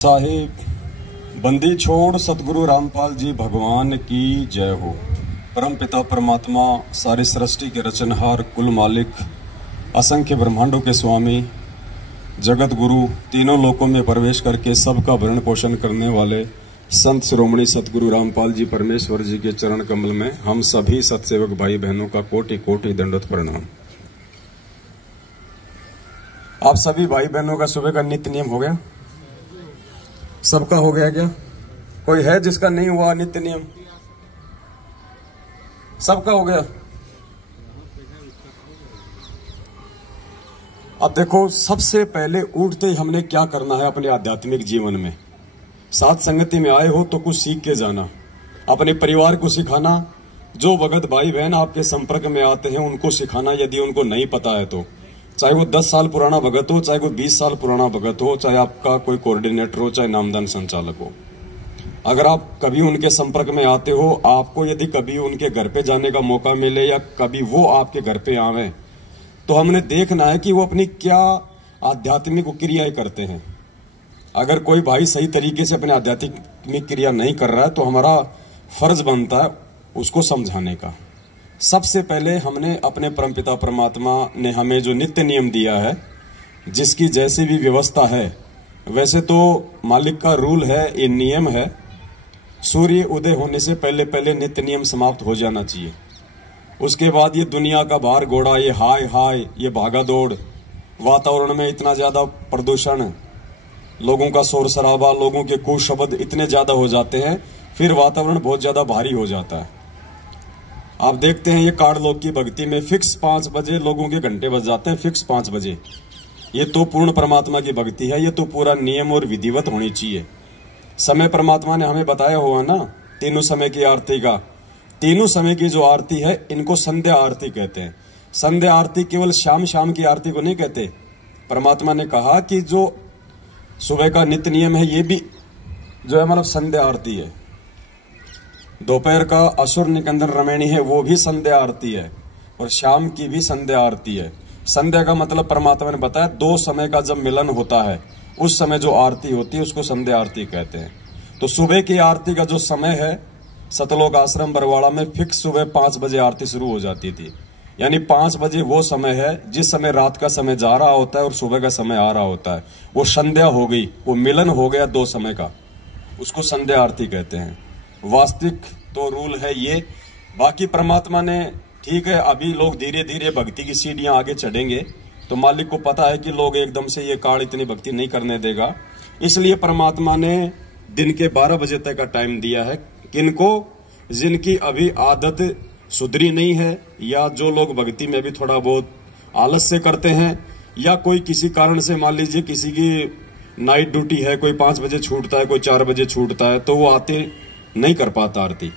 साहिब बंदी छोड़ सतगुरु रामपाल जी भगवान की जय हो। परम पिता परमात्मा सारी सृष्टि के रचनहार कुल मालिक असंख्य ब्रह्मांडों के स्वामी जगत गुरु तीनों लोकों में प्रवेश करके सबका भरण पोषण करने वाले संत शिरोमणि सतगुरु रामपाल जी परमेश्वर जी के चरण कमल में हम सभी सतसेवक भाई बहनों का कोटि कोटि दंडवत प्रणाम। आप सभी भाई बहनों का सुबह का नित्य नियम हो गया? सबका हो गया क्या? कोई है जिसका नहीं हुआ नित्य नियम? सबका हो गया। अब देखो, सबसे पहले उठते ही हमने क्या करना है अपने आध्यात्मिक जीवन में। साथ संगति में आए हो तो कुछ सीख के जाना, अपने परिवार को सिखाना, जो भगत भाई बहन आपके संपर्क में आते हैं उनको सिखाना यदि उनको नहीं पता है तो। चाहे वो 10 साल पुराना भगत हो, चाहे वो 20 साल पुराना भगत हो, चाहे आपका कोई कोऑर्डिनेटर हो, चाहे नामदान संचालक हो। अगर आप कभी उनके संपर्क में आते हो, आपको यदि कभी उनके घर पे जाने का मौका मिले या कभी वो आपके घर पे आवे, तो हमने देखना है कि वो अपनी क्या आध्यात्मिक क्रियाएं करते हैं। अगर कोई भाई सही तरीके से अपने आध्यात्मिक क्रिया नहीं कर रहा है तो हमारा फर्ज बनता है उसको समझाने का। सबसे पहले हमने अपने परमपिता परमात्मा ने हमें जो नित्य नियम दिया है, जिसकी जैसी भी व्यवस्था है, वैसे तो मालिक का रूल है, ये नियम है, सूर्य उदय होने से पहले पहले नित्य नियम समाप्त हो जाना चाहिए। उसके बाद ये दुनिया का भार घोड़ा, ये हाय हाय, ये भागा दौड़, वातावरण में इतना ज्यादा प्रदूषण, लोगों का शोर शराबा, लोगों के कुशब्द इतने ज्यादा हो जाते हैं, फिर वातावरण बहुत ज्यादा भारी हो जाता है। आप देखते हैं ये काड़ लोग की भक्ति में फिक्स 5 बजे लोगों के घंटे बज जाते हैं, फिक्स 5 बजे। ये तो पूर्ण परमात्मा की भक्ति है, ये तो पूरा नियम और विधिवत होनी चाहिए। समय परमात्मा ने हमें बताया हुआ ना, तीनों समय की आरती का। तीनों समय की जो आरती है इनको संध्या आरती कहते हैं। संध्या आरती केवल शाम शाम की आरती को नहीं कहते। परमात्मा ने कहा कि जो सुबह का नित्य नियम है ये भी जो है मतलब संध्या आरती है। दोपहर का असुर निकंदन रमैनी है वो भी संध्या आरती है, और शाम की भी संध्या आरती है। संध्या का मतलब परमात्मा ने बताया 2 समय का जब मिलन होता है उस समय जो आरती होती है उसको संध्या आरती कहते हैं। तो सुबह की आरती का जो समय है, सतलोक आश्रम बरवाड़ा में फिक्स सुबह 5 बजे आरती शुरू हो जाती थी। यानी 5 बजे वो समय है जिस समय रात का समय जा रहा होता है और सुबह का समय आ रहा होता है। वो संध्या हो गई, वो मिलन हो गया 2 समय का, उसको संध्या आरती कहते हैं। वास्तविक तो रूल है ये। बाकी परमात्मा ने, ठीक है, अभी लोग धीरे धीरे भक्ति की सीढ़ियां आगे चढ़ेंगे तो मालिक को पता है कि लोग एकदम से ये काल इतनी भक्ति नहीं करने देगा, इसलिए परमात्मा ने दिन के 12 बजे तक का टाइम दिया है। किनको? जिनकी अभी आदत सुधरी नहीं है, या जो लोग भक्ति में भी थोड़ा बहुत आलस से करते हैं, या कोई किसी कारण से, मान लीजिए किसी की नाइट ड्यूटी है, कोई 5 बजे छूटता है, कोई 4 बजे छूटता है, तो वो आते नहीं कर पाता आरती।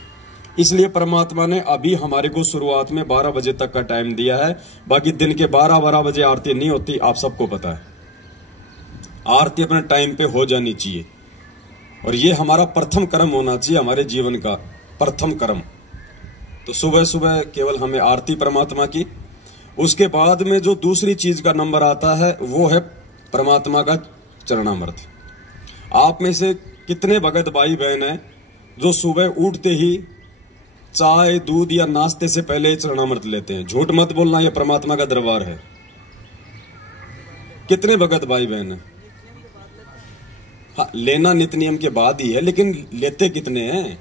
इसलिए परमात्मा ने अभी हमारे को शुरुआत में 12 बजे तक का टाइम दिया है। बाकी दिन के 12 बजे आरती नहीं होती, आप सबको पता है। आरती अपने टाइम पे हो जानी चाहिए, और ये हमारा प्रथम कर्म होना चाहिए, हमारे जीवन का प्रथम कर्म। तो सुबह सुबह केवल हमें आरती परमात्मा की। उसके बाद में जो दूसरी चीज का नंबर आता है वो है परमात्मा का चरणामृत। आप में से कितने भगत भाई बहन हैं जो सुबह उठते ही चाय दूध या नाश्ते से पहले चरणामृत लेते हैं? झूठ मत बोलना, यह परमात्मा का दरबार है। कितने भगत भाई बहन हैं? हाँ, लेना नित्य नियम के बाद ही है, लेकिन लेते कितने हैं?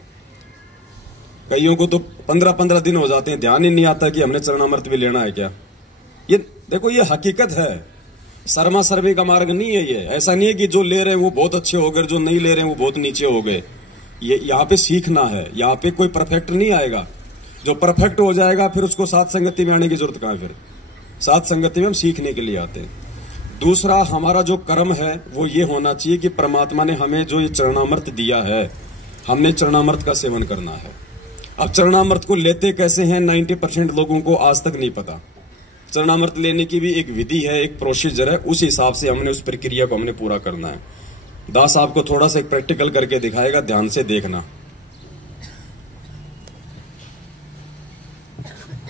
कईयों को तो 15-15 दिन हो जाते हैं, ध्यान ही नहीं आता कि हमने चरणामृत भी लेना है क्या। ये देखो, ये हकीकत है, शर्मा सर्वे का मार्ग नहीं है ये। ऐसा नहीं है कि जो ले रहे हैं वो बहुत अच्छे हो गए, जो नहीं ले रहे हैं वो बहुत नीचे हो गए। ये यहाँ पे सीखना है, यहाँ पे कोई परफेक्ट नहीं आएगा। जो परफेक्ट हो जाएगा फिर उसको साथ संगति में आने की जरूरत कहाँ है? फिर साथ संगति में हम सीखने के लिए आते हैं। दूसरा, हमारा जो कर्म है वो ये होना चाहिए कि परमात्मा ने हमें जो ये चरणामृत दिया है, हमने चरणामृत का सेवन करना है। अब चरणामृत को लेते कैसे हैं 90% लोगों को आज तक नहीं पता। चरणामृत लेने की भी एक विधि है, एक प्रोसीजर है, उस हिसाब से हमने उस प्रक्रिया को हमने पूरा करना है। दास आपको थोड़ा सा एक प्रैक्टिकल करके दिखाएगा, ध्यान से देखना।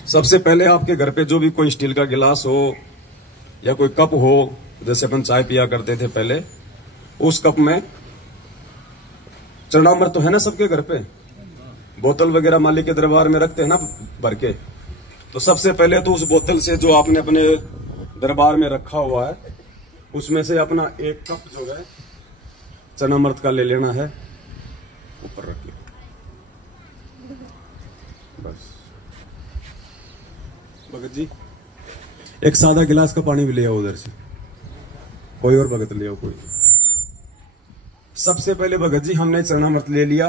सबसे पहले आपके घर पे जो भी कोई स्टील का गिलास हो या कोई कप हो, जैसे अपन चाय पिया करते थे पहले, उस कप में चरणामृत तो है ना सबके घर पे, बोतल वगैरह मालिक के दरबार में रखते हैं ना भर के। तो सबसे पहले तो उस बोतल से जो आपने अपने दरबार में रखा हुआ है उसमें से अपना एक कप जो है चरणामृत का ले लेना है, ऊपर रखिए बस। भगत जी एक सादा गिलास का पानी भी ले आओ उधर से, कोई और भगत ले आओ कोई। सबसे पहले भगत जी हमने चरणामृत ले लिया,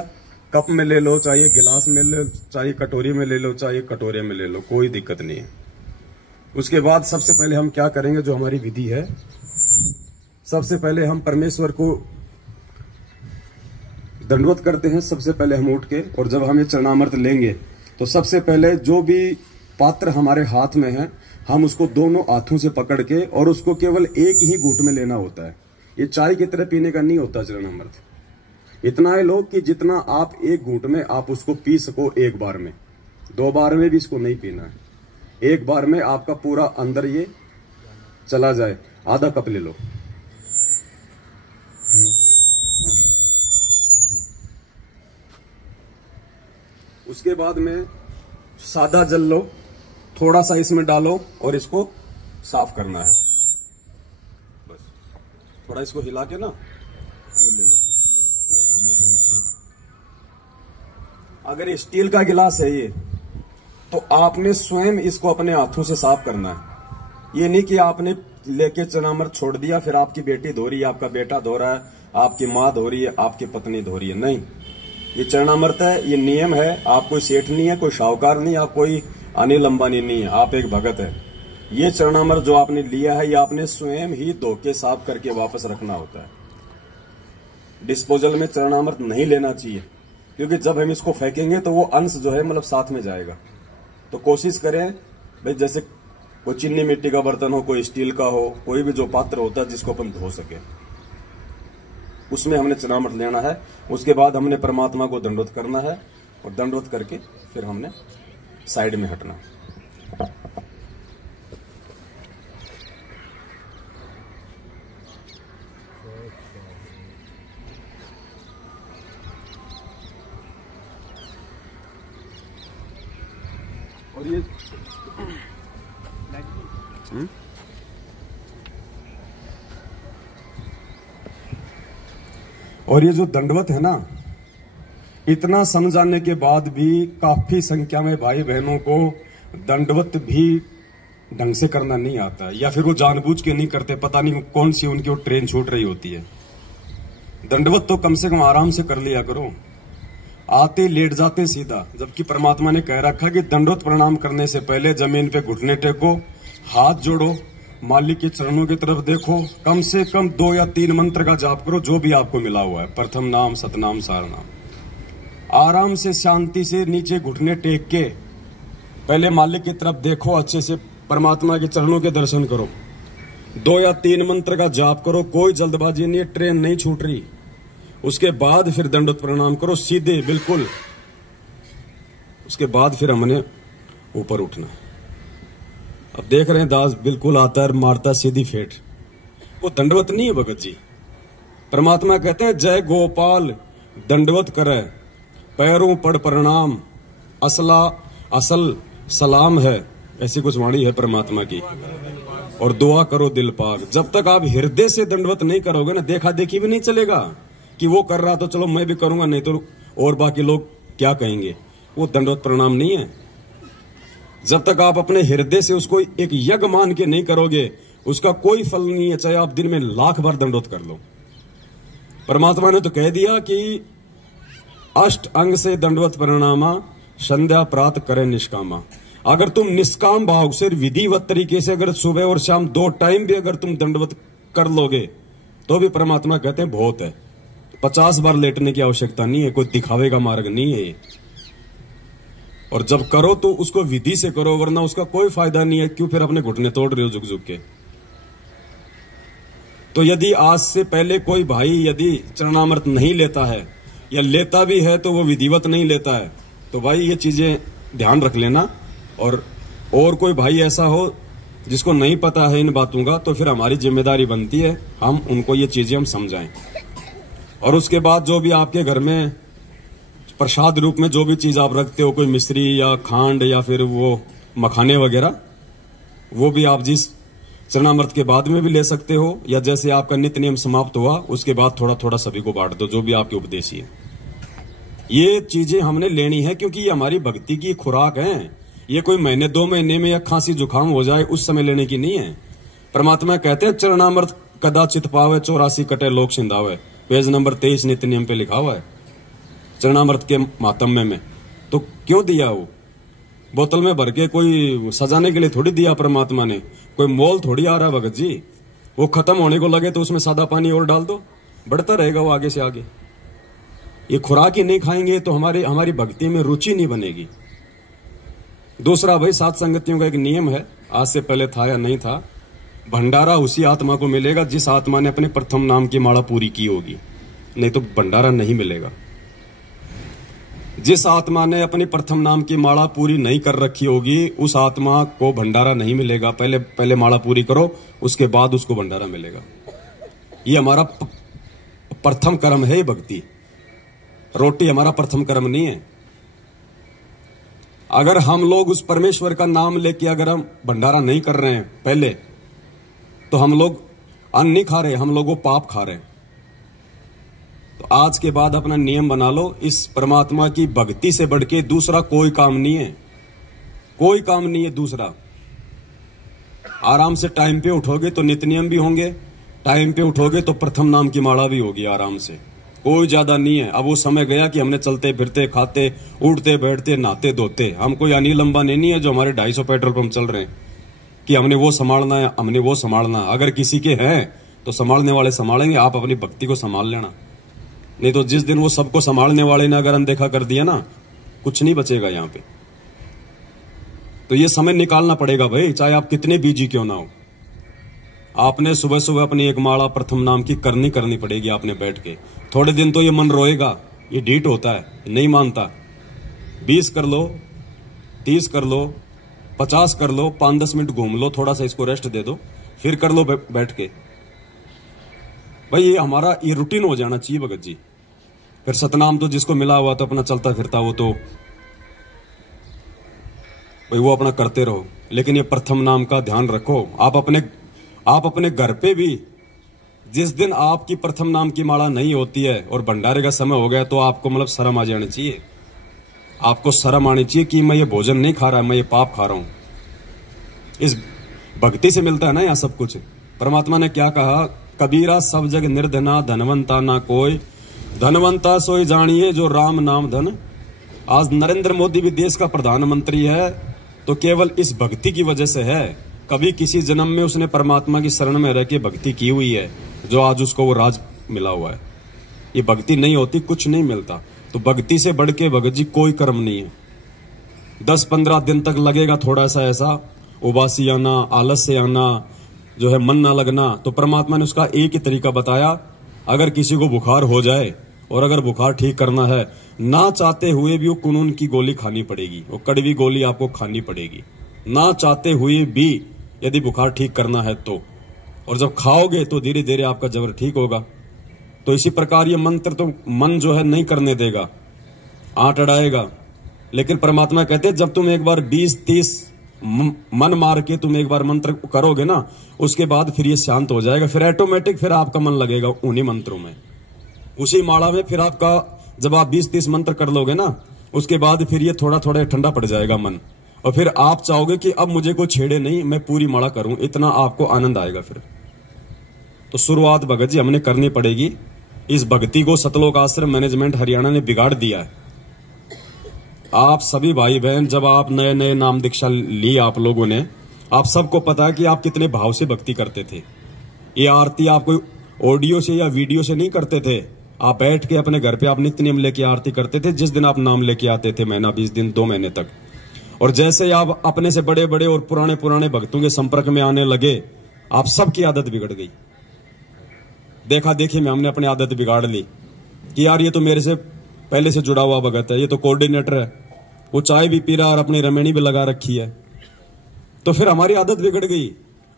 कप में ले लो, चाहे गिलास में ले लो, चाहे कटोरी में ले लो, चाहे कटोरे में ले लो, कोई दिक्कत नहीं है। उसके बाद सबसे पहले हम क्या करेंगे, जो हमारी विधि है, सबसे पहले हम परमेश्वर को दंडवत करते हैं। सबसे पहले हम उठ के, और जब हम ये चरणामृत लेंगे तो सबसे पहले जो भी पात्र हमारे हाथ में है हम उसको दोनों हाथों से पकड़ के, और उसको केवल एक ही घूंट में लेना होता है। ये चाय की तरह पीने का नहीं होता चरणामृत। इतना है लो कि जितना आप एक घूंट में आप उसको पी सको एक बार में, 2 बार में भी इसको नहीं पीना है, एक बार में आपका पूरा अंदर ये चला जाए। आधा कप ले लो। उसके बाद में सादा जल लो, थोड़ा सा इसमें डालो और इसको साफ करना है। बस थोड़ा इसको हिला के ना वो ले लो। अगर ये स्टील का गिलास है ये, तो आपने स्वयं इसको अपने हाथों से साफ करना है। ये नहीं कि आपने लेके चरणामृत छोड़ दिया, फिर आपकी बेटी धो रही है, आपका बेटा धो रहा है, आपकी माँ धो रही है, आपकी पत्नी धो रही है। नहीं, ये चरणामृत है, ये नियम है। आप कोई सेठ नहीं है, कोई शाहूकार नहीं, आप कोई अनिल अंबानी नहीं है, आप एक भगत है। ये चरणामृत जो आपने लिया है ये आपने स्वयं ही धो के साफ करके वापस रखना होता है। डिस्पोजल में चरणामृत नहीं लेना चाहिए, क्योंकि जब हम इसको फेंकेंगे तो वो अंश जो है मतलब साथ में जाएगा। तो कोशिश करें भाई, जैसे कोई चीनी मिट्टी का बर्तन हो, कोई स्टील का हो, कोई भी जो पात्र होता है जिसको अपन धो सके, उसमें हमने चरणामृत लेना है। उसके बाद हमने परमात्मा को दंडवत करना है, और दंडवत करके फिर हमने साइड में हटना। और ये और ये जो दंडवत है ना, इतना समझाने के बाद भी काफी संख्या में भाई बहनों को दंडवत भी ढंग से करना नहीं आता है, या फिर वो जानबूझ के नहीं करते, पता नहीं कौन सी उनकी वो ट्रेन छूट रही होती है। दंडवत तो कम से कम आराम से कर लिया करो, आते लेट जाते सीधा। जबकि परमात्मा ने कह रखा कि दंडवत प्रणाम करने से पहले जमीन पे घुटने टेको, हाथ जोड़ो, मालिक के चरणों की तरफ देखो, कम से कम 2 या 3 मंत्र का जाप करो, जो भी आपको मिला हुआ है, प्रथम नाम, सतनाम, सारनाम। आराम से शांति से नीचे घुटने टेक के पहले मालिक की तरफ देखो, अच्छे से परमात्मा के चरणों के दर्शन करो, 2 या 3 मंत्र का जाप करो, कोई जल्दबाजी नहीं, ट्रेन नहीं छूट रही। उसके बाद फिर दंडवत प्रणाम करो सीधे बिल्कुल। उसके बाद फिर हमने ऊपर उठना। अब देख रहे हैं दास बिल्कुल आता है, मारता सीधी फेट। वो दंडवत नहीं है भगत जी। परमात्मा कहते हैं जय गोपाल दंडवत करे, पैरों पड़ प्रणाम, असल सलाम है, ऐसी कुछ वाणी है परमात्मा की। और दुआ करो दिल पाक। जब तक आप हृदय से दंडवत नहीं करोगे ना, देखा देखी भी नहीं चलेगा कि वो कर रहा तो चलो मैं भी करूंगा, नहीं तो और बाकी लोग क्या कहेंगे। वो दंडवत प्रणाम नहीं है। जब तक आप अपने हृदय से उसको एक यज्ञ मान के नहीं करोगे, उसका कोई फल नहीं है, चाहे आप दिन में 1,00,000 बार दंडवत कर लो। परमात्मा ने तो कह दिया कि अष्ट अंग से दंडवत प्रणामा, संध्या प्रात करे निष्कामा। अगर तुम निष्काम भाव से विधिवत तरीके से अगर सुबह और शाम 2 टाइम भी अगर तुम दंडवत कर लोगे तो भी परमात्मा कहते हैं बहुत है। 50 बार लेटने की आवश्यकता नहीं है, कोई दिखावे का मार्ग नहीं है। और जब करो तो उसको विधि से करो, वरना उसका कोई फायदा नहीं है। क्यों फिर अपने घुटने तोड़ रहे हो झुक झुक के। तो यदि आज से पहले कोई भाई यदि चरणामृत नहीं लेता है, या लेता भी है तो वो विधिवत नहीं लेता है, तो भाई ये चीजें ध्यान रख लेना। और कोई भाई ऐसा हो जिसको नहीं पता है इन बातों का, तो फिर हमारी जिम्मेदारी बनती है हम उनको ये चीजें हम समझाएं। और उसके बाद जो भी आपके घर में प्रसाद रूप में जो भी चीज आप रखते हो, कोई मिश्री या खांड या फिर वो मखाने वगैरह, वो भी आप जिस चरणामृत के बाद में भी ले सकते हो, या जैसे आपका नित्य नियम समाप्त हुआ उसके बाद थोड़ा थोड़ा सभी को बांट दो, जो भी आपके उपदेश है। ये चीजें हमने लेनी है क्योंकि ये हमारी भक्ति की खुराक है। ये कोई महीने 2 महीने में या खांसी जुकाम हो जाए उस समय लेने की नहीं है। परमात्मा कहते हैं चरणामृत कदाचित पावे 84 कटे लोक सिंधावे, पेज नंबर 23 नित्य नियम पे लिखा हुआ है चरणामृत के मातम्य में। तो क्यों दिया? वो बोतल में भर के कोई सजाने के लिए थोड़ी दिया परमात्मा ने, कोई मोल थोड़ी आ रहा है भगत जी। वो खत्म होने को लगे तो उसमें सादा पानी और डाल दो, बढ़ता रहेगा वो आगे से आगे। ये खुराक ही नहीं खाएंगे तो हमारी भक्ति में रुचि नहीं बनेगी। दूसरा भाई, सात संगतियों का एक नियम है, आज से पहले था या नहीं था, भंडारा उसी आत्मा को मिलेगा जिस आत्मा ने अपने प्रथम नाम की माला पूरी की होगी, नहीं तो भंडारा नहीं मिलेगा। जिस आत्मा ने अपनी प्रथम नाम की माला पूरी नहीं कर रखी होगी उस आत्मा को भंडारा नहीं मिलेगा। पहले माला पूरी करो, उसके बाद उसको भंडारा मिलेगा। ये हमारा प्रथम कर्म है, ये भक्ति। रोटी हमारा प्रथम कर्म नहीं है। अगर हम लोग उस परमेश्वर का नाम लेके अगर हम भंडारा नहीं कर रहे हैं पहले, तो हम लोग अन्न नहीं खा रहे, हम लोग वो पाप खा रहे हैं। तो आज के बाद अपना नियम बना लो, इस परमात्मा की भक्ति से बढ़ के दूसरा कोई काम नहीं है, कोई काम नहीं है दूसरा। आराम से टाइम पे उठोगे तो नित्य नियम भी होंगे, टाइम पे उठोगे तो प्रथम नाम की माला भी होगी आराम से। कोई ज्यादा नहीं है। अब वो समय गया कि हमने चलते फिरते खाते उठते बैठते नहाते धोते, हम कोई अनिल अंबानी नहीं है जो हमारे 250 पेट्रोल पंप चल रहे हैं कि हमने वो संभालना है, हमने वो संभालना। अगर किसी के हैं तो संभालने वाले संभालेंगे, आप अपनी भक्ति को संभाल लेना। नहीं तो जिस दिन वो सबको संभालने वाले ने अगर अनदेखा कर दिया ना, कुछ नहीं बचेगा यहाँ पे। तो ये समय निकालना पड़ेगा भाई, चाहे आप कितने बिजी क्यों ना हो। आपने सुबह सुबह अपनी एक माला प्रथम नाम की करनी पड़ेगी आपने बैठ के। थोड़े दिन तो ये मन रोएगा, ये ढीठ होता है, नहीं मानता। 20 कर लो, 30 कर लो, 50 कर लो, 5-10 मिनट घूम लो, थोड़ा सा इसको रेस्ट दे दो, फिर कर लो बैठ के। भाई ये हमारा ये रूटीन हो जाना चाहिए भगत जी। फिर सतनाम तो जिसको मिला हुआ तो अपना चलता फिरता, वो तो भाई वो अपना करते रहो, लेकिन ये प्रथम नाम का ध्यान रखो। आप अपने घर पे भी जिस दिन आपकी प्रथम नाम की माला नहीं होती है और भंडारे का समय हो गया, तो आपको मतलब शर्म आ जानी चाहिए। आपको शर्म आनी चाहिए कि मैं ये भोजन नहीं खा रहा, मैं ये पाप खा रहा हूं। इस भक्ति से मिलता है ना यहाँ सब कुछ। परमात्मा ने क्या कहा, कबीरा सब जग निर्धना धनवंता ना कोई, धनवंता सोई जानिए जो राम नाम धन। आज नरेंद्र मोदी भी देश का प्रधानमंत्री है तो केवल इस भक्ति की वजह से है। कभी किसी जन्म में उसने परमात्मा की शरण में रह के भक्ति की हुई है, जो आज उसको वो राज मिला हुआ है। ये भक्ति नहीं होती कुछ नहीं मिलता। तो भक्ति से बढ़ के भगत जी कोई कर्म नहीं है। 10-15 दिन तक लगेगा थोड़ा सा ऐसा उबासी आना, आलस से आना, जो है मन ना लगना, तो परमात्मा ने उसका एक ही तरीका बताया। अगर किसी को बुखार हो जाए और अगर बुखार ठीक करना है, ना चाहते हुए भी वो कुनून की गोली खानी पड़ेगी, वो कड़वी गोली आपको खानी पड़ेगी, ना चाहते हुए भी, यदि बुखार ठीक करना है तो। और जब खाओगे तो धीरे धीरे आपका जबर ठीक होगा। तो इसी प्रकार ये मंत्र तो मन जो है नहीं करने देगा, आंट अड़ाएगा। लेकिन परमात्मा कहते हैं जब तुम एक बार 20-30 मन मार के तुम एक बार मंत्र करोगे ना, उसके बाद फिर ये शांत हो जाएगा। फिर ऑटोमेटिक फिर आपका मन लगेगा उन्हीं मंत्रों में, उसी माला में। फिर आपका जब आप 20-30 मंत्र कर लोगे ना, उसके बाद फिर ये थोड़ा थोड़ा ठंडा पड़ जाएगा मन, और फिर आप चाहोगे कि अब मुझे कोई छेड़े नहीं, मैं पूरी माला करूं, इतना आपको आनंद आएगा फिर। तो शुरुआत भगत जी हमने करनी पड़ेगी। इस भक्ति को सतलोक आश्रम मैनेजमेंट हरियाणा ने बिगाड़ दिया है। आप सभी भाई बहन, जब आप नए नए नाम दीक्षा ली आप लोगों ने, आप सबको पता है कि आप कितने भाव से भक्ति करते थे। ये आरती आप कोई ऑडियो से या वीडियो से नहीं करते थे, आप बैठ के अपने घर पे आप नित्य नियम लेके आरती करते थे। जिस दिन आप नाम लेके आते थे, महीना 20 दिन 2 महीने तक, और जैसे ही आप अपने से बड़े बड़े और पुराने भक्तों के संपर्क में आने लगे, आप सबकी आदत बिगड़ गई। देखा देखी में हमने अपनी आदत बिगाड़ ली कि यार ये तो मेरे से पहले से जुड़ा हुआ भगत है, ये तो कोऑर्डिनेटर है, वो चाय भी पी रहा और अपनी रमेणी भी लगा रखी है। तो फिर हमारी आदत बिगड़ गई।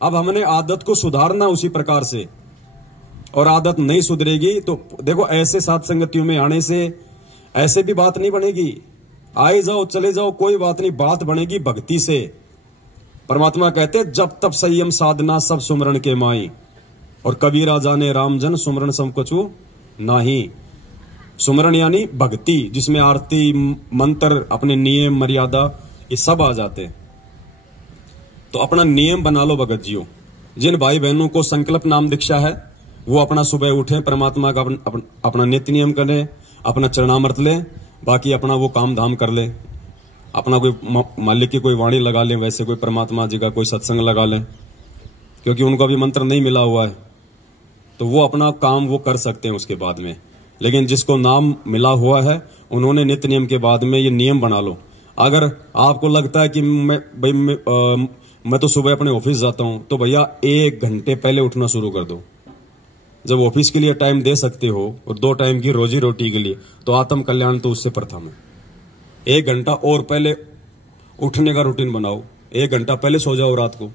अब हमने आदत को सुधारना उसी प्रकार से। और आदत नहीं सुधरेगी तो देखो, ऐसे साथ संगतियों में आने से ऐसे भी बात नहीं बनेगी। आए जाओ चले जाओ कोई बात नहीं, बात बनेगी भक्ति से। परमात्मा कहते हैं जब तब संयम साधना सब सुमरण के माई, और कबीरा जाने रामजन सुमरण सब कछु नाही। सुमरण यानी भक्ति, जिसमें आरती मंत्र अपने नियम मर्यादा ये सब आ जाते हैं। तो अपना नियम बना लो भगत जियो। जिन भाई बहनों को संकल्प नाम दीक्षा है वो अपना सुबह उठे, परमात्मा का अपना नित्य नियम करें, अपना चरणामृत लें, बाकी अपना वो काम धाम कर ले। अपना कोई मालिक की कोई वाणी लगा लें, वैसे कोई परमात्मा जी का कोई सत्संग लगा लें, क्योंकि उनको अभी मंत्र नहीं मिला हुआ है तो वो अपना काम वो कर सकते हैं उसके बाद में। लेकिन जिसको नाम मिला हुआ है उन्होंने नित्य नियम के बाद में ये नियम बना लो। अगर आपको लगता है कि मैं तो सुबह अपने ऑफिस जाता हूं, तो भैया 1 घंटे पहले उठना शुरू कर दो। जब ऑफिस के लिए टाइम दे सकते हो और 2 टाइम की रोजी रोटी के लिए, तो आत्म कल्याण तो उससे प्रथम है। 1 घंटा और पहले उठने का रूटीन बनाओ। 1 घंटा पहले सो जाओ। रात को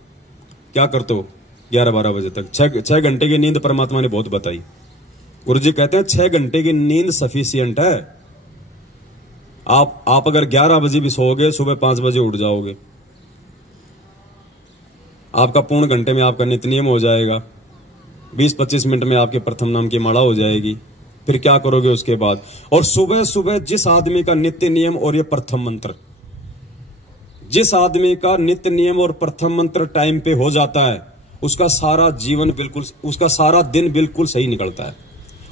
क्या करते हो 11-12 बजे तक? 6 घंटे की नींद परमात्मा ने बहुत बताई। गुरु जी कहते हैं 6 घंटे की नींद सफिशियंट है। आप अगर 11 बजे भी सोओगे, सुबह 5 बजे उठ जाओगे, आपका पूर्ण घंटे में आपका नित्य नियम हो जाएगा। 20-25 मिनट में आपके प्रथम नाम की माला हो जाएगी। फिर क्या करोगे उसके बाद? और सुबह सुबह जिस आदमी का नित्य नियम और ये प्रथम मंत्र, जिस आदमी का नित्य नियम और प्रथम मंत्र टाइम पे हो जाता है, उसका सारा जीवन बिल्कुल, उसका सारा दिन बिल्कुल सही निकलता है।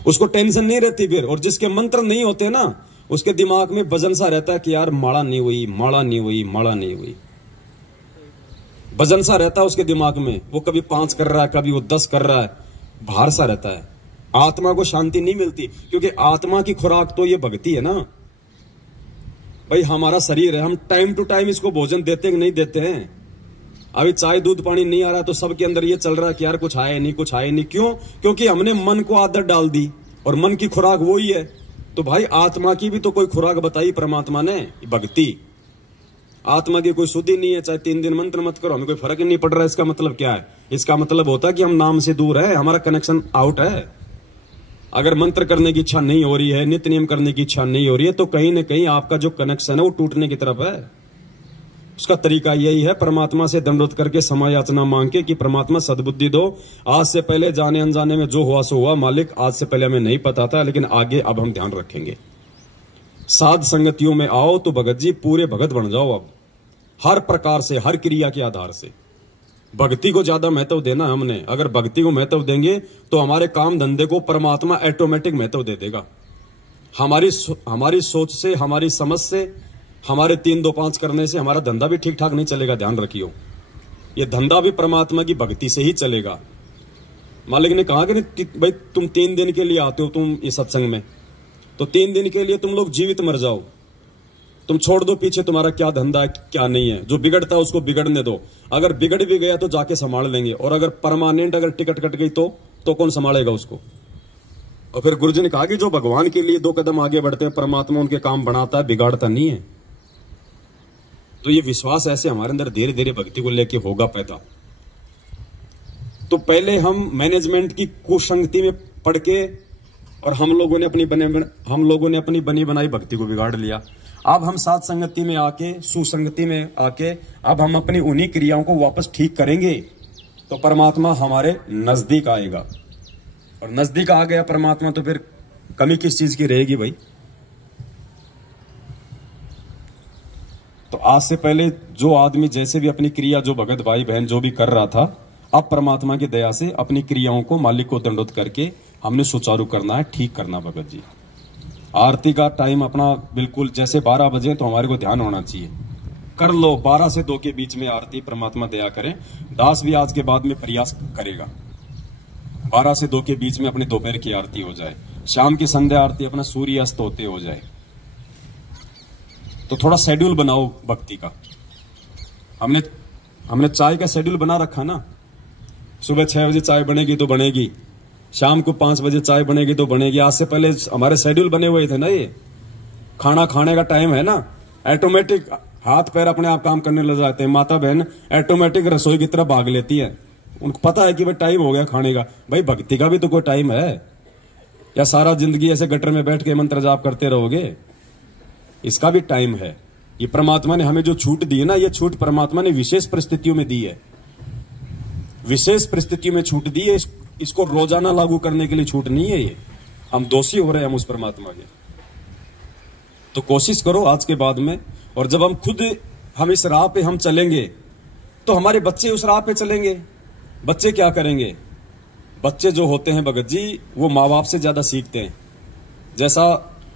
उसको टेंशन नहीं रहती फिर। और जिसके मंत्र नहीं होते ना, उसके दिमाग में वजन सा रहता है कि यार माला नहीं हुई, माला नहीं हुई, माला नहीं हुई। वजन सा रहता है उसके दिमाग में। वो कभी 5 कर रहा है, कभी वो 10 कर रहा है, भार सा रहता है। आत्मा को शांति नहीं मिलती, क्योंकि आत्मा की खुराक तो ये भक्ति है ना भाई। हमारा शरीर है, हम टाइम टू टाइम इसको भोजन देते कि नहीं देते हैं? अभी चाय दूध पानी नहीं आ रहा तो सबके अंदर ये चल रहा है कि यार कुछ आए नहीं, कुछ आए नहीं। क्यों? क्योंकि हमने मन को आदत डाल दी और मन की खुराक वो ही है। तो भाई आत्मा की भी तो कोई खुराक बताई परमात्मा ने, भक्ति। आत्मा की कोई शुद्धि नहीं है, चाहे 3 दिन मंत्र मत करो, हमें कोई फर्क ही नहीं पड़ रहा है। इसका मतलब क्या है? इसका मतलब होता है कि हम नाम से दूर है, हमारा कनेक्शन आउट है। अगर मंत्र करने की इच्छा नहीं हो रही है, नित्य नियम करने की इच्छा नहीं हो रही है, तो कहीं ना कहीं आपका जो कनेक्शन है वो टूटने की तरफ है। उसका तरीका यही है, परमात्मा से दंडवत करके समय याचना मांग के कि परमात्मा सद्बुद्धि दो। आज से पहले जाने अनजाने में जो हुआ सो हुआ, मालिक आज से पहले हमें नहीं पता था, लेकिन आगे अब हम ध्यान रखेंगे। साध संगतियों में आओ तो भगत जी पूरे भगत बन जाओ। अब हर प्रकार से, हर क्रिया के आधार से भक्ति को ज्यादा महत्व देना हमने। अगर भक्ति को महत्व देंगे तो हमारे काम धंधे को परमात्मा ऑटोमेटिक महत्व दे देगा। हमारी सोच से, हमारी समझ से, हमारे 3-2-5 करने से हमारा धंधा भी ठीक ठाक नहीं चलेगा। ध्यान रखियो, ये धंधा भी परमात्मा की भक्ति से ही चलेगा। मालिक ने कहा कि भाई तुम 3 दिन के लिए आते हो तुम इस सत्संग में, तो 3 दिन के लिए तुम लोग जीवित मर जाओ। तुम छोड़ दो पीछे तुम्हारा क्या धंधा है क्या नहीं है। जो बिगड़ता है उसको बिगड़ने दो। अगर बिगड़ भी गया तो जाके संभाल लेंगे, और अगर परमानेंट अगर टिकट कट गई तो कौन संभालेगा उसको? और फिर गुरुजी ने कहा कि जो भगवान के लिए 2 कदम आगे बढ़ते हैं, परमात्मा उनके काम बनाता है, बिगाड़ता नहीं है। तो ये विश्वास ऐसे हमारे अंदर धीरे धीरे भक्ति को लेके होगा पैदा। तो पहले हम मैनेजमेंट की कुसंगति में पड़ के और हम लोगों ने अपनी बनी बनाई भक्ति को बिगाड़ लिया। अब हम साथ संगति में आके, सुसंगति में आके, अब हम अपनी उन्हीं क्रियाओं को वापस ठीक करेंगे तो परमात्मा हमारे नजदीक आएगा। और नजदीक आ गया परमात्मा तो फिर कमी किस चीज की रहेगी भाई? तो आज से पहले जो आदमी जैसे भी अपनी क्रिया, जो भगत भाई बहन जो भी कर रहा था, अब परमात्मा की दया से अपनी क्रियाओं को मालिक को दंडोत करके हमने सुचारू करना है, ठीक करना। भगत जी आरती का टाइम अपना बिल्कुल जैसे 12 बजे तो हमारे को ध्यान होना चाहिए। कर लो 12 से 2 के बीच में आरती, परमात्मा दया करें। दास भी आज के बाद में प्रयास करेगा 12 से 2 के बीच में अपनी दोपहर की आरती हो जाए, शाम की संध्या आरती अपना सूर्य अस्त होते हो जाए। तो थोड़ा शेड्यूल बनाओ भक्ति का। हमने चाय का शेड्यूल बना रखा ना, सुबह 6 बजे चाय बनेगी तो बनेगी, शाम को 5 बजे चाय बनेगी तो बनेगी। आज से पहले हमारे शेड्यूल बने हुए थे ना, ये खाना खाने का टाइम है ना, ऑटोमेटिक हाथ पैर अपने आप काम करने लग जाते हैं। माता बहन ऑटोमेटिक रसोई की तरफ भाग लेती है। उनको पता है कि भाई टाइम हो गया खाने का। भाई भक्ति का भी तो कोई टाइम है, या सारा जिंदगी ऐसे गटर में बैठ के मंत्र जाप करते रहोगे? इसका भी टाइम है। ये परमात्मा ने हमें जो छूट दी है ना, ये छूट परमात्मा ने विशेष परिस्थितियों में दी है, विशेष परिस्थितियों में छूट दी है। इसको रोजाना लागू करने के लिए छूट नहीं है। ये हम दोषी हो रहे हैं हम उस परमात्मा के। तो कोशिश करो आज के बाद में, और जब हम इस राह पे हम चलेंगे तो हमारे बच्चे उस राह पे चलेंगे। बच्चे क्या करेंगे? बच्चे जो होते हैं भगत जी, वो माँ बाप से ज्यादा सीखते हैं। जैसा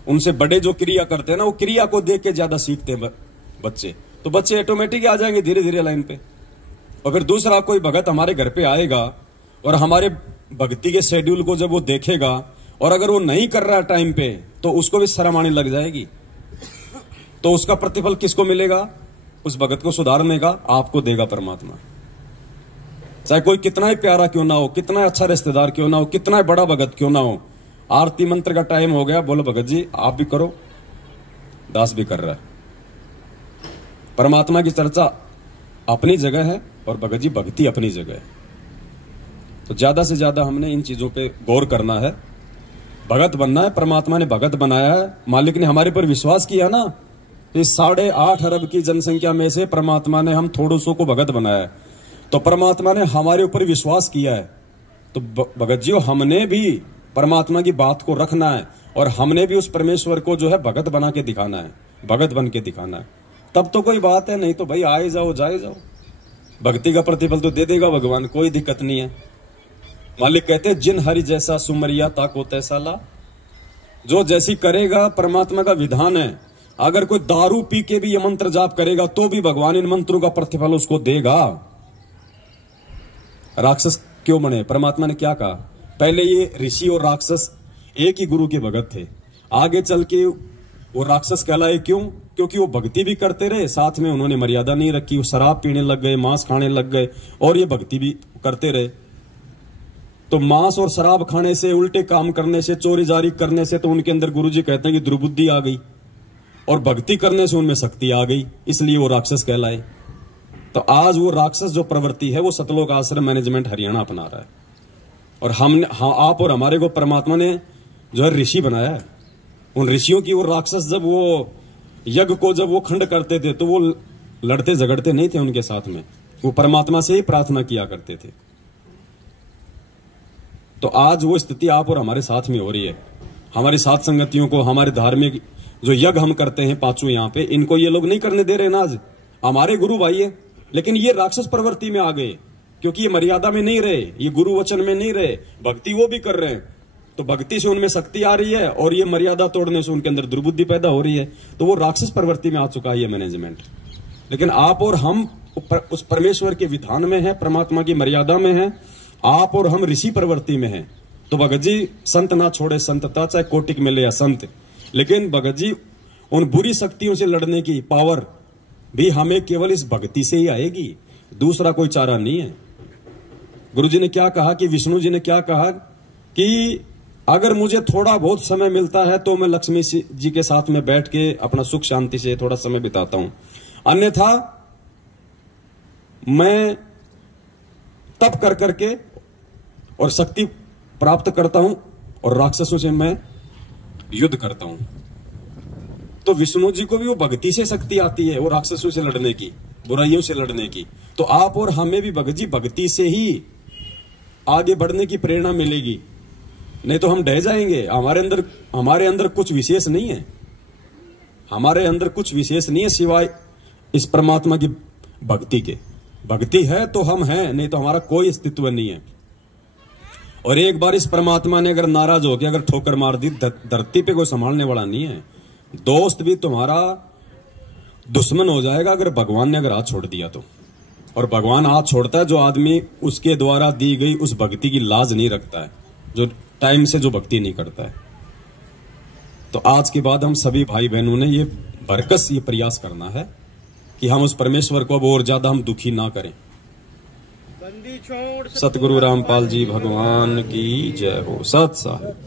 उनसे बड़े जो क्रिया करते हैं ना, वो क्रिया को देख के ज्यादा सीखते हैं बच्चे। तो बच्चे ऑटोमेटिक आ जाएंगे धीरे धीरे लाइन पे। और फिर दूसरा कोई भगत हमारे घर पे आएगा और हमारे भक्ति के शेड्यूल को जब वो देखेगा, और अगर वो नहीं कर रहा टाइम पे, तो उसको भी शर्म आने लग जाएगी। तो उसका प्रतिफल किसको मिलेगा? उस भगत को सुधारने का आपको देगा परमात्मा। चाहे कोई कितना ही प्यारा क्यों ना हो, कितना अच्छा रिश्तेदार क्यों ना हो, कितना बड़ा भगत क्यों ना हो। आरती मंत्र का टाइम हो गया, बोलो भगत जी आप भी करो, दास भी कर रहा है। परमात्मा की चर्चा अपनी जगह है और भगत जी भक्ति अपनी जगह है। तो ज्यादा से ज्यादा हमने इन चीजों पे गौर करना है। भगत बनना है, परमात्मा ने भगत बनाया है। मालिक ने हमारे पर विश्वास किया ना, इस 8.5 अरब की जनसंख्या में से परमात्मा ने हम थोड़ों सौ को भगत बनाया है। तो परमात्मा ने हमारे ऊपर विश्वास किया है। तो भगत जी हमने भी परमात्मा की बात को रखना है, और हमने भी उस परमेश्वर को जो है भगत बना के दिखाना है, भगत बन के दिखाना है। तब तो कोई बात है, नहीं तो भाई आए जाओ जाए जाओ। भक्ति का प्रतिफल तो दे देगा भगवान, कोई दिक्कत नहीं है। मालिक कहते हैं जिन हरि जैसा सुमरिया ताको तैसा ला। जो जैसी करेगा परमात्मा का विधान है। अगर कोई दारू पी के भी ये मंत्र जाप करेगा तो भी भगवान इन मंत्रों का प्रतिफल उसको देगा। राक्षस क्यों बने? परमात्मा ने क्या कहा? पहले ये ऋषि और राक्षस एक ही गुरु के भगत थे। आगे चल के वो राक्षस कहलाए। क्यों? क्योंकि वो भक्ति भी करते रहे, साथ में उन्होंने मर्यादा नहीं रखी। वो शराब पीने लग गए, मांस खाने लग गए, और ये भक्ति भी करते रहे। तो मांस और शराब खाने से, उल्टे काम करने से, चोरी जारी करने से, तो उनके अंदर गुरुजी कहते हैं कि दुर्बुद्धि आ गई, और भक्ति करने से उनमें शक्ति आ गई, इसलिए वो राक्षस कहलाए। तो आज वो राक्षस जो प्रवृत्ति है वो सतलोक आश्रम मैनेजमेंट हरियाणा अपना रहा है। और आप और हमारे को परमात्मा ने जो है ऋषि बनाया है। उन ऋषियों की वो राक्षस जब वो यज्ञ को जब वो खंड करते थे तो वो लड़ते झगड़ते नहीं थे उनके साथ में, वो परमात्मा से ही प्रार्थना किया करते थे। तो आज वो स्थिति आप और हमारे साथ में हो रही है। हमारी साथ संगतियों को, हमारे धार्मिक जो यज्ञ हम करते हैं पांचों यहाँ पे, इनको ये लोग नहीं करने दे रहे ना। आज हमारे गुरु भाई है, लेकिन ये राक्षस प्रवृत्ति में आ गए, क्योंकि ये मर्यादा में नहीं रहे, ये गुरु वचन में नहीं रहे। भक्ति वो भी कर रहे हैं, तो भक्ति से उनमें शक्ति आ रही है, और ये मर्यादा तोड़ने से उनके अंदर दुर्बुद्धि पैदा हो रही है। तो वो राक्षस प्रवृत्ति में आ चुका है ये मैनेजमेंट। लेकिन आप और हम उस परमेश्वर के विधान में है, परमात्मा की मर्यादा में है। आप और हम ऋषि प्रवृत्ति में है। तो भगत जी संत ना छोड़े संतता, चाहे कोटिक मिले या संत। लेकिन भगत जी उन बुरी शक्तियों से लड़ने की पावर भी हमें केवल इस भक्ति से ही आएगी, दूसरा कोई चारा नहीं है। गुरु जी ने क्या कहा कि विष्णु जी ने क्या कहा कि अगर मुझे थोड़ा बहुत समय मिलता है तो मैं लक्ष्मी जी के साथ में बैठ के अपना सुख शांति से थोड़ा समय बिताता हूं, अन्यथा मैं तप कर करके और शक्ति प्राप्त करता हूं और राक्षसों से मैं युद्ध करता हूं। तो विष्णु जी को भी वो भक्ति से शक्ति आती है, वो राक्षसों से लड़ने की, बुराइयों से लड़ने की। तो आप और हमें भी भगत जी भक्ति से ही आगे बढ़ने की प्रेरणा मिलेगी, नहीं तो हम ढह जाएंगे। हमारे अंदर कुछ विशेष नहीं है, हमारे अंदर कुछ विशेष नहीं है सिवाय इस परमात्मा की भक्ति के। भक्ति है तो हम हैं, नहीं तो हमारा कोई अस्तित्व नहीं है। और एक बार इस परमात्मा ने अगर नाराज हो गया, अगर ठोकर मार दी, धरती पे कोई संभालने वाला नहीं है। दोस्त भी तुम्हारा दुश्मन हो जाएगा अगर भगवान ने अगर हाथ छोड़ दिया तो। और भगवान हाथ छोड़ता है जो आदमी उसके द्वारा दी गई उस भक्ति की लाज नहीं रखता है, जो टाइम से जो भक्ति नहीं करता है। तो आज के बाद हम सभी भाई बहनों ने ये बरकस ये प्रयास करना है कि हम उस परमेश्वर को अब और ज्यादा हम दुखी ना करें। सतगुरु रामपाल जी भगवान की जय हो। सत साहिब।